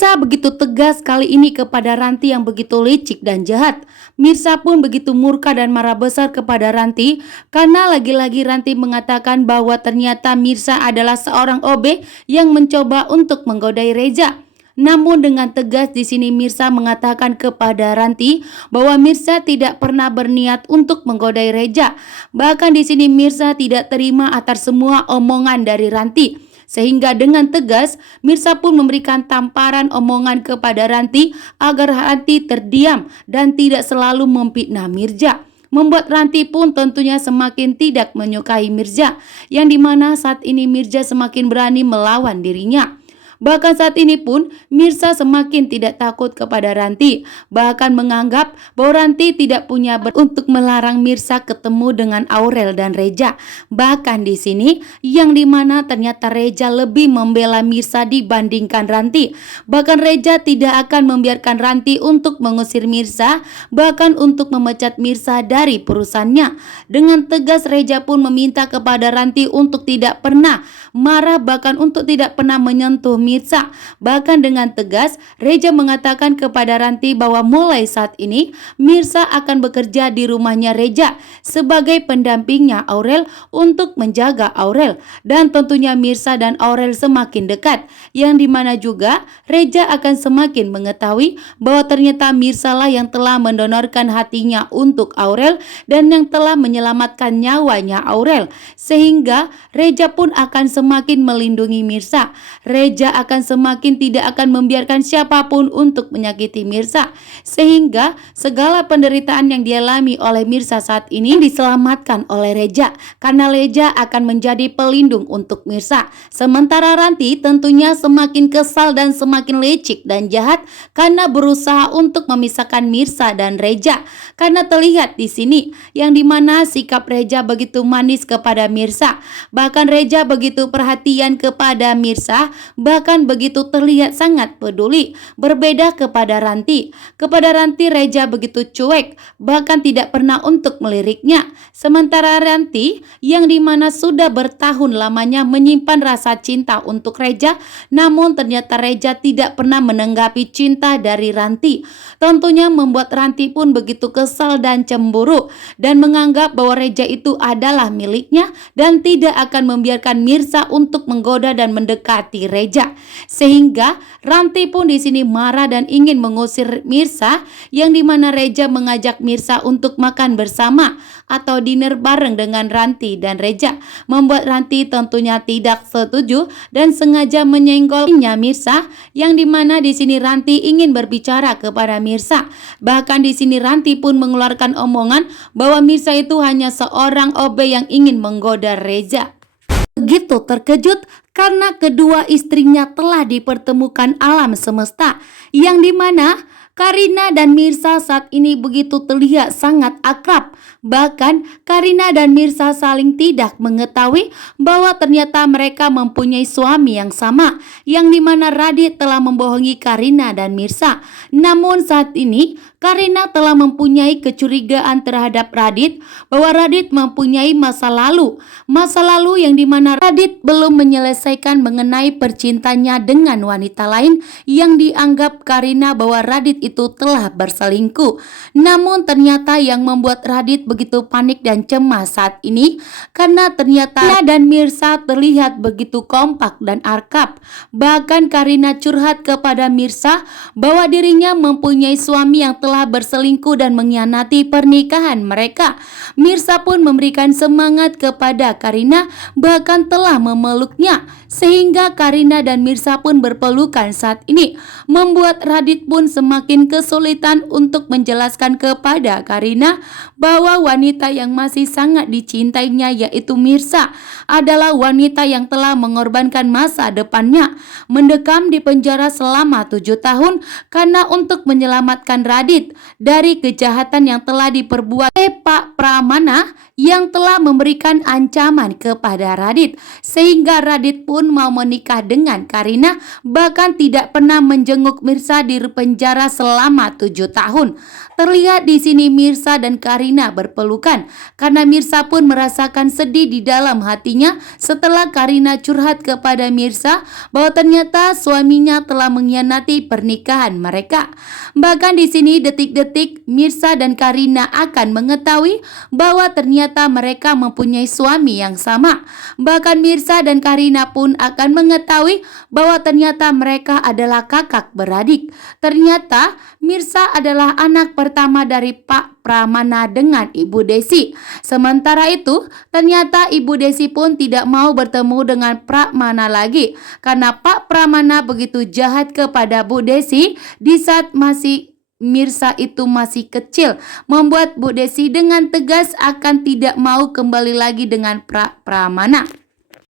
Mirsa begitu tegas kali ini kepada Ranti yang begitu licik dan jahat. Mirsa pun begitu murka dan marah besar kepada Ranti karena lagi-lagi Ranti mengatakan bahwa ternyata Mirsa adalah seorang OB yang mencoba untuk menggodai Reza. Namun dengan tegas di sini Mirsa mengatakan kepada Ranti bahwa Mirsa tidak pernah berniat untuk menggodai Reza. Bahkan di sini Mirsa tidak terima atas semua omongan dari Ranti. Sehingga dengan tegas Mirsa pun memberikan tamparan omongan kepada Ranti agar Ranti terdiam dan tidak selalu memfitnah Mirza. Membuat Ranti pun tentunya semakin tidak menyukai Mirza, yang dimana saat ini Mirza semakin berani melawan dirinya. Bahkan saat ini pun Mirsa semakin tidak takut kepada Ranti, bahkan menganggap bahwa Ranti tidak punya untuk melarang Mirsa ketemu dengan Aurel dan Reza. Bahkan di sini yang dimana ternyata Reza lebih membela Mirsa dibandingkan Ranti. Bahkan Reza tidak akan membiarkan Ranti untuk mengusir Mirsa, bahkan untuk memecat Mirsa dari perusahaannya. Dengan tegas Reza pun meminta kepada Ranti untuk tidak pernah marah, bahkan untuk tidak pernah menyentuh Mirsa. Bahkan dengan tegas Reza mengatakan kepada Ranti bahwa mulai saat ini Mirsa akan bekerja di rumahnya Reza sebagai pendampingnya Aurel untuk menjaga Aurel, dan tentunya Mirsa dan Aurel semakin dekat, yang dimana juga Reza akan semakin mengetahui bahwa ternyata Mirsa lah yang telah mendonorkan hatinya untuk Aurel dan yang telah menyelamatkan nyawanya Aurel, sehingga Reza pun akan semakin melindungi Mirsa. Reza akan semakin tidak akan membiarkan siapapun untuk menyakiti Mirsa, sehingga segala penderitaan yang dialami oleh Mirsa saat ini diselamatkan oleh Reza, karena Reza akan menjadi pelindung untuk Mirsa. Sementara Ranti tentunya semakin kesal dan semakin licik dan jahat karena berusaha untuk memisahkan Mirsa dan Reza. Karena terlihat di sini yang dimana sikap Reza begitu manis kepada Mirsa, bahkan Reza begitu perhatian kepada Mirsa, bahkan begitu terlihat sangat peduli. Berbeda kepada Ranti. Kepada Ranti Reza begitu cuek, bahkan tidak pernah untuk meliriknya. Sementara Ranti yang dimana sudah bertahun lamanya menyimpan rasa cinta untuk Reza, namun ternyata Reza tidak pernah menanggapi cinta dari Ranti. Tentunya membuat Ranti pun begitu kesal dan cemburu, dan menganggap bahwa Reza itu adalah miliknya dan tidak akan membiarkan Mirsa untuk menggoda dan mendekati Reza. Sehingga Ranti pun di sini marah dan ingin mengusir Mirsa, yang dimana Reza mengajak Mirsa untuk makan bersama atau dinner bareng dengan Ranti dan Reza. Membuat Ranti tentunya tidak setuju dan sengaja menyenggolnya Mirsa, yang dimana di sini Ranti ingin berbicara kepada Mirsa. Bahkan di sini Ranti pun mengeluarkan omongan bahwa Mirsa itu hanya seorang OB yang ingin menggoda Reza. Begitu terkejut karena kedua istrinya telah dipertemukan alam semesta, yang dimana Karina dan Mirsa saat ini begitu terlihat sangat akrab. Bahkan Karina dan Mirsa saling tidak mengetahui bahwa ternyata mereka mempunyai suami yang sama, yang dimana Radit telah membohongi Karina dan Mirsa. Namun saat ini Karina telah mempunyai kecurigaan terhadap Radit bahwa Radit mempunyai masa lalu yang dimana Radit belum menyelesaikan mengenai percintanya dengan wanita lain, yang dianggap Karina bahwa Radit itu telah berselingkuh. Namun ternyata yang membuat Radit begitu panik dan cemas saat ini karena ternyata Karina dan Mirsa terlihat begitu kompak dan akrab. Bahkan Karina curhat kepada Mirsa bahwa dirinya mempunyai suami yang telah berselingkuh dan mengkhianati pernikahan mereka. Mirsa pun memberikan semangat kepada Karina, bahkan telah memeluknya, sehingga Karina dan Mirsa pun berpelukan saat ini. Membuat Radit pun semakin kesulitan untuk menjelaskan kepada Karina bahwa wanita yang masih sangat dicintainya, yaitu Mirsa, adalah wanita yang telah mengorbankan masa depannya, mendekam di penjara selama 7 tahun karena untuk menyelamatkan Radit dari kejahatan yang telah diperbuat oleh Pak Pramana yang telah memberikan ancaman kepada Radit, sehingga Radit pun mau menikah dengan Karina, bahkan tidak pernah menjenguk Mirsa di penjara selama 7 tahun. Terlihat di sini Mirsa dan Karina berpelukan karena Mirsa pun merasakan sedih di dalam hatinya setelah Karina curhat kepada Mirsa bahwa ternyata suaminya telah mengkhianati pernikahan mereka. Bahkan di sini detik-detik Mirsa dan Karina akan mengetahui bahwa ternyata mereka mempunyai suami yang sama. Bahkan Mirsa dan Karina pun akan mengetahui bahwa ternyata mereka adalah kakak beradik. Ternyata Mirsa adalah anak pertama dari Pak Pramana dengan Ibu Desi. Sementara itu, ternyata Ibu Desi pun tidak mau bertemu dengan Pramana lagi karena Pak Pramana begitu jahat kepada Bu Desi di saat Mirsa itu masih kecil, membuat Bu Desi dengan tegas akan tidak mau kembali lagi dengan Pramana.